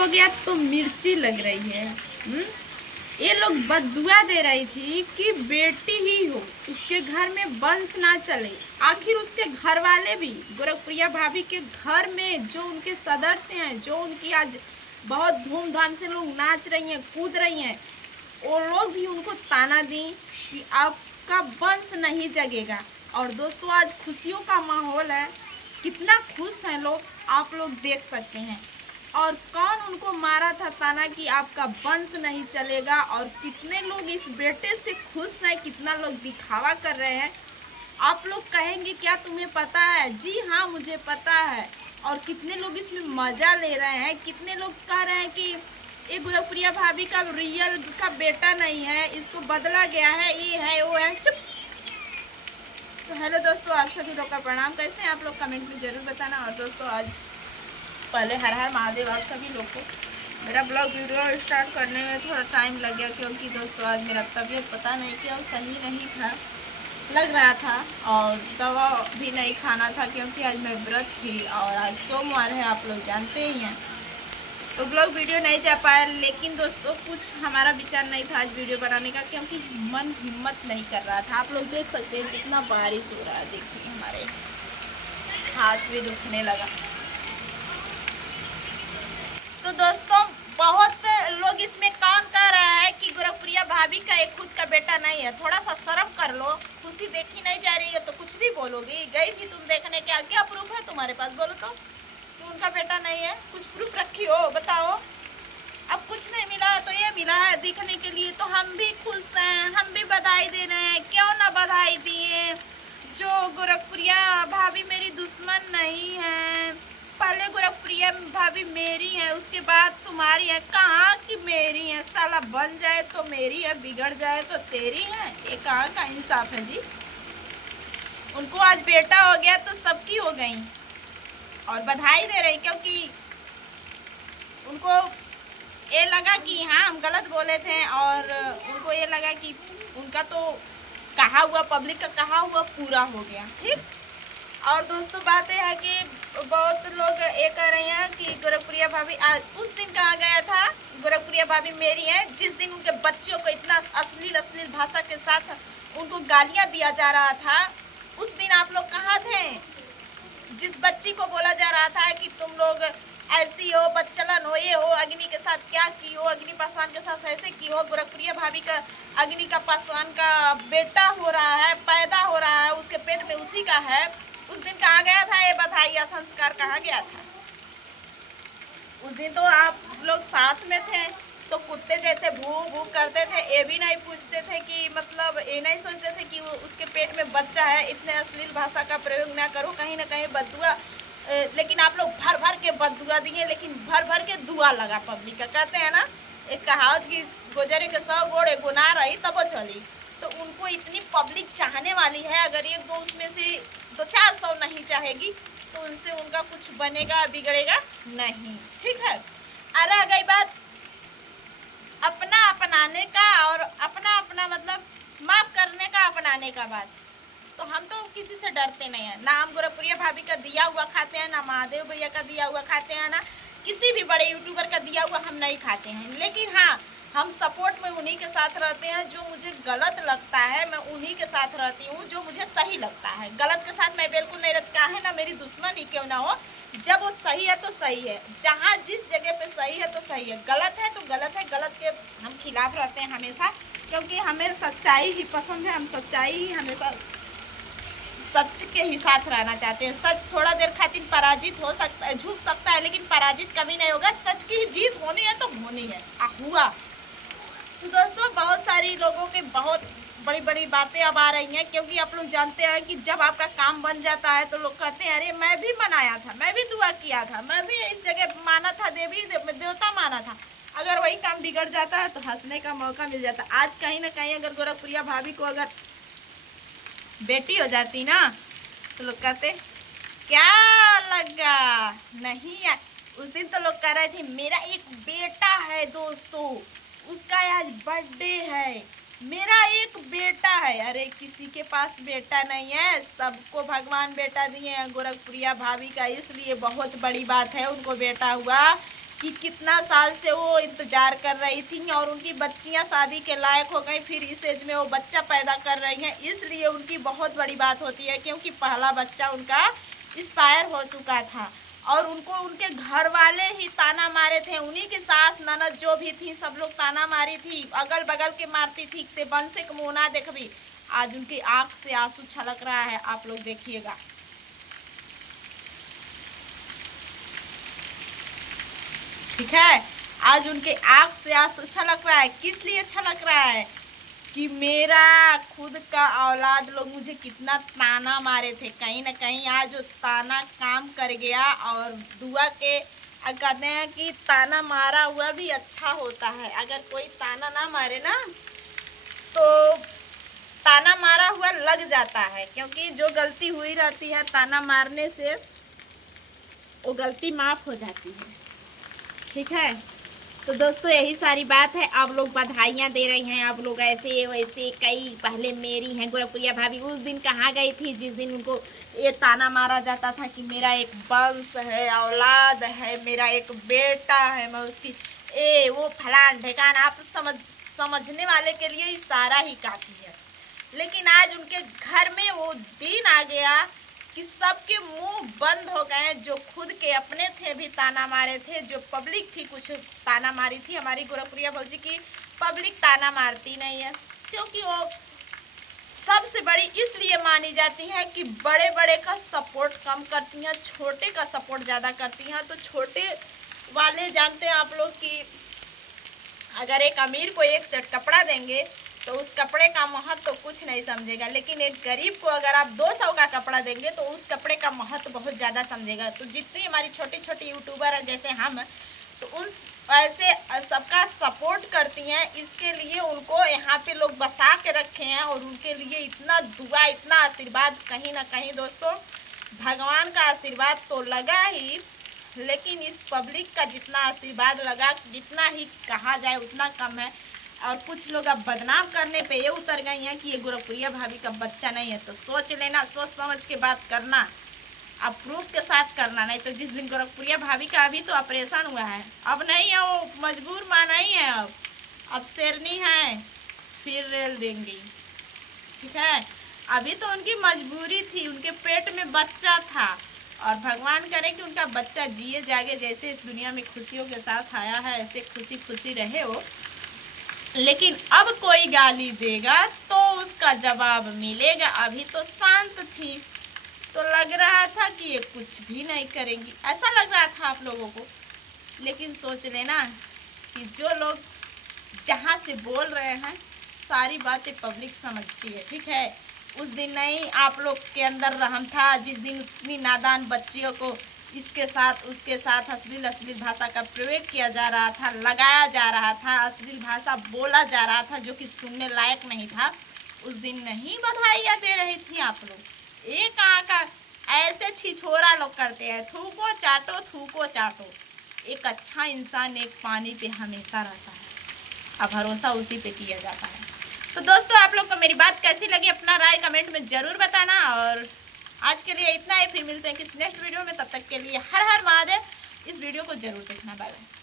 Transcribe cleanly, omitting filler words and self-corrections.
हो गया तो मिर्ची लग रही है। ये लोग बद्दुआ दे रही थी कि बेटी ही हो, उसके घर में वंश ना चले। आखिर उसके घर वाले भी, गोरखप्रिया भाभी के घर में जो उनके सदस्य हैं, जो उनकी आज बहुत धूमधाम से लोग नाच रही हैं, कूद रही हैं, वो लोग भी उनको ताना दी कि आपका वंश नहीं जगेगा। और दोस्तों आज खुशियों का माहौल है, कितना खुश हैं लोग, आप लोग देख सकते हैं। और कौन उनको मारा था ताना कि आपका वंश नहीं चलेगा, और कितने लोग इस बेटे से खुश हैं, कितना लोग दिखावा कर रहे हैं। आप लोग कहेंगे क्या तुम्हें पता है? जी हाँ, मुझे पता है। और कितने लोग इसमें मज़ा ले रहे हैं, कितने लोग कह रहे हैं कि ये गोरखप्रिया भाभी का रियल का बेटा नहीं है, इसको बदला गया है, ये है वो है। चुप। तो हेलो दोस्तों, आप सभी लोग का प्रणाम। कैसे हैं आप लोग? कमेंट में ज़रूर बताना। और दोस्तों आज पहले हर हर महादेव आप सभी लोग को। मेरा ब्लॉग वीडियो स्टार्ट करने में थोड़ा टाइम लग गया, क्योंकि दोस्तों आज मेरा तबीयत पता नहीं क्यों सही नहीं था, लग रहा था, और दवा भी नहीं खाना था, क्योंकि आज मैं व्रत थी और आज सोमवार है, आप लोग जानते ही हैं। तो ब्लॉग वीडियो नहीं जा पाया। लेकिन दोस्तों कुछ हमारा विचार नहीं था आज वीडियो बनाने का, क्योंकि मन हिम्मत नहीं कर रहा था। आप लोग देख सकते हैं कितना बारिश हो रहा है, देखिए हमारे हाथ भी दुखने लगा। तो दोस्तों बहुत लोग इसमें कौन कह रहा है कि गोरखप्रिया भाभी का एक खुद का बेटा नहीं है। थोड़ा सा शर्म कर लो, खुशी देखी नहीं जा रही है तो कुछ भी बोलोगी। गई थी तुम देखने, क्या प्रूफ है तुम्हारे पास? बोलो तो कि उनका बेटा नहीं है, कुछ प्रूफ रखी हो, बताओ। अब कुछ नहीं मिला तो ये मिला है दिखने के लिए, तो हम भी खुश हैं, हम भी बधाई दे रहे हैं। क्यों ना बधाई दिए? जो गोरखप्रिया भाभी मेरी दुश्मन नहीं है। पहले गोरखप्रिया भाभी मेरी है, उसके बाद तुम्हारी है। कहाँ की मेरी है? साला बन जाए तो मेरी है, बिगड़ जाए तो तेरी है। ये कहाँ का इंसाफ है जी? उनको आज बेटा हो गया तो सबकी हो गई, और बधाई दे रही, क्योंकि उनको ये लगा कि हाँ हम गलत बोले थे, और उनको ये लगा कि उनका तो कहा हुआ, पब्लिक का कहा हुआ पूरा हो गया। ठीक। और दोस्तों बात यह है कि बहुत लोग ये कह रहे हैं कि गोरखप्रिया भाभी आज उस दिन कहा गया था गोरखप्रिया भाभी मेरी है, जिस दिन उनके बच्चों को इतना अश्लील भाषा के साथ उनको गालियां दिया जा रहा था। उस दिन आप लोग कहाँ थे? जिस बच्ची को बोला जा रहा था कि तुम लोग ऐसी हो, बच्चलन हो, ये हो, अग्नि के साथ क्या की हो, अग्नि पासवान के साथ ऐसे की हो। गोरखप्रिया भाभी का अग्नि का पासवान का बेटा हो रहा है, पैदा हो रहा है, उसके पेट में उसी का है। उस दिन कहाँ गया था ये बधाई या संस्कार? कहाँ गया था? उस दिन तो आप लोग साथ में थे, तो कुत्ते जैसे भू भू करते थे। ये भी नहीं पूछते थे कि मतलब ये नहीं सोचते थे कि वो उसके पेट में बच्चा है। इतने अश्लील भाषा का प्रयोग ना करो, कहीं ना कहीं बद्दुआ। लेकिन आप लोग भर भर के बद्दुआ दिए, लेकिन भर भर के दुआ लगा पब्लिक का। कहते हैं ना एक कहावत की, गोजरे के 100 गोड़े गुना रही तब वो चली। तो उनको इतनी पब्लिक चाहने वाली है, अगर ये दो उसमें से 200-400 नहीं चाहेगी तो उनसे उनका कुछ बनेगा बिगड़ेगा नहीं। ठीक है। रह गई बात अपना अपनाने का, और अपना अपना मतलब माफ करने का, अपनाने का बात, तो हम तो किसी से डरते नहीं हैं। ना हम गोरखप्रिया भाभी का दिया हुआ खाते हैं, ना महादेव भैया का दिया हुआ खाते हैं, ना किसी भी बड़े यूट्यूबर का दिया हुआ हम नहीं खाते हैं। लेकिन हाँ, हम सपोर्ट में उन्हीं के साथ रहते हैं। जो मुझे गलत लगता है मैं उन्हीं के साथ रहती हूँ, जो मुझे सही लगता है। गलत के साथ मैं बिल्कुल नहीं रहती। है ना, मेरी दुश्मन ही क्यों ना हो, जब वो सही है तो सही है। जहाँ जिस जगह पे सही है तो सही है, गलत है तो गलत है। गलत के हम खिलाफ रहते हैं हमेशा, क्योंकि हमें सच्चाई ही पसंद है। हम सच्चाई ही हमेशा सच के ही साथ रहना चाहते हैं। सच थोड़ा देर खातिर पराजित हो सकता है, झुक सकता है, लेकिन पराजित कभी नहीं होगा। सच की ही जीत होनी है तो होनी है। हुआ। तो दोस्तों बहुत सारी लोगों के बहुत बड़ी बड़ी बातें अब आ रही हैं, क्योंकि आप लोग जानते हैं कि जब आपका काम बन जाता है तो लोग कहते हैं अरे मैं भी मनाया था, मैं भी दुआ किया था, मैं भी इस जगह माना था, देवी देवता माना था। अगर वही काम बिगड़ जाता है तो हंसने का मौका मिल जाता। आज कहीं ना कहीं अगर गोरखप्रिया भाभी को अगर बेटी हो जाती ना, तो लोग कहते क्या लगा नहीं है। उस दिन तो लोग कह रहे थे मेरा एक बेटा है दोस्तों, उसका आज बर्थडे है, मेरा एक बेटा है। अरे किसी के पास बेटा नहीं है, सबको भगवान बेटा दिए हैं। गोरखप्रिया भाभी का इसलिए बहुत बड़ी बात है, उनको बेटा हुआ। कि कितना साल से वो इंतज़ार कर रही थी और उनकी बच्चियां शादी के लायक हो गई, फिर इस एज में वो बच्चा पैदा कर रही हैं, इसलिए उनकी बहुत बड़ी बात होती है, क्योंकि पहला बच्चा उनका एक्सपायर हो चुका था और उनको उनके घर वाले ही ताना मारे थे। उन्हीं की सास ननद जो भी थी सब लोग ताना मारी थी, अगल बगल के मारती थी, ते बन से कमोना देखबी। आज उनकी आंख से आंसू छलक रहा है, आप लोग देखिएगा। ठीक है, आज उनके आंख से आंसू छलक रहा है। किस लिए छलक रहा है? कि मेरा खुद का औलाद लोग मुझे कितना ताना मारे थे, कहीं ना कहीं आज वो ताना काम कर गया। और दुआ के कहते हैं कि ताना मारा हुआ भी अच्छा होता है। अगर कोई ताना ना मारे ना तो ताना मारा हुआ लग जाता है, क्योंकि जो गलती हुई रहती है ताना मारने से वो गलती माफ़ हो जाती है। ठीक है, तो दोस्तों यही सारी बात है। आप लोग बधाइयाँ दे रही हैं, आप लोग ऐसे वैसे, कई पहले मेरी हैं गोरखपुरिया भाभी उस दिन कहाँ गई थी जिस दिन उनको ये ताना मारा जाता था कि मेरा एक वंश है, औलाद है, मेरा एक बेटा है, मैं उसकी वो फलान ढेकान। आप समझने वाले के लिए इशारा ही काफ़ी है। लेकिन आज उनके घर में वो दिन आ गया कि सबके मुंह बंद हो गए। जो खुद के अपने थे भी ताना मारे थे, जो पब्लिक थी कुछ ताना मारी थी। हमारी गोरखपुरिया भौजी की पब्लिक ताना मारती नहीं है, क्योंकि वो सबसे बड़ी इसलिए मानी जाती है कि बड़े बड़े का सपोर्ट कम करती हैं, छोटे का सपोर्ट ज़्यादा करती हैं। तो छोटे वाले जानते हैं आप लोग कि अगर एक अमीर को एक सेट कपड़ा देंगे तो उस कपड़े का महत्व तो कुछ नहीं समझेगा, लेकिन एक गरीब को अगर आप 200 का कपड़ा देंगे तो उस कपड़े का महत्व बहुत ज़्यादा समझेगा। तो जितनी हमारी छोटी छोटी यूट्यूबर हैं जैसे हम, तो उन ऐसे सबका सपोर्ट करती हैं, इसके लिए उनको यहाँ पे लोग बसा के रखे हैं और उनके लिए इतना दुआ, इतना आशीर्वाद। कहीं ना कहीं दोस्तों भगवान का आशीर्वाद तो लगा ही, लेकिन इस पब्लिक का जितना आशीर्वाद लगा, जितना ही कहा जाए उतना कम है। और कुछ लोग अब बदनाम करने पे ये उतर गई हैं कि ये गोरखपुरिया भाभी का बच्चा नहीं है। तो सोच लेना, सोच समझ के बात करना, अब प्रूफ के साथ करना। नहीं तो जिस दिन गोरखपुरिया भाभी का अभी तो ऑपरेशन हुआ है, अब नहीं है, वो मजबूर मां नहीं है, अब शेरनी है, फिर रेल देंगी। ठीक है, अभी तो उनकी मजबूरी थी, उनके पेट में बच्चा था और भगवान करे कि उनका बच्चा जिए जागे, जैसे इस दुनिया में खुशियों के साथ आया है ऐसे खुशी खुशी रहे वो। लेकिन अब कोई गाली देगा तो उसका जवाब मिलेगा। अभी तो शांत थी तो लग रहा था कि ये कुछ भी नहीं करेंगी, ऐसा लग रहा था आप लोगों को। लेकिन सोच लेना कि जो लोग जहाँ से बोल रहे हैं सारी बातें पब्लिक समझती है। ठीक है, उस दिन नहीं आप लोग के अंदर रहम था जिस दिन उतनी नादान बच्चियों को इसके साथ उसके साथ अश्लील भाषा का प्रयोग किया जा रहा था, लगाया जा रहा था, अश्लील भाषा बोला जा रहा था जो कि सुनने लायक नहीं था। उस दिन नहीं बधाइयाँ दे रही थी आप लोग। एक कहाँ का ऐसे छिछोरा लोग करते हैं, थूको चाटो थूको चाटो। एक अच्छा इंसान एक पानी पे हमेशा रहता है, अब भरोसा उसी पे किया जाता है। तो दोस्तों आप लोग को मेरी बात कैसी लगी अपना राय कमेंट में ज़रूर बताना। और आज के लिए इतना ही, फिर मिलते हैं किसी नेक्स्ट वीडियो में। तब तक के लिए हर हर महादेव। इस वीडियो को जरूर देखना। Bye bye.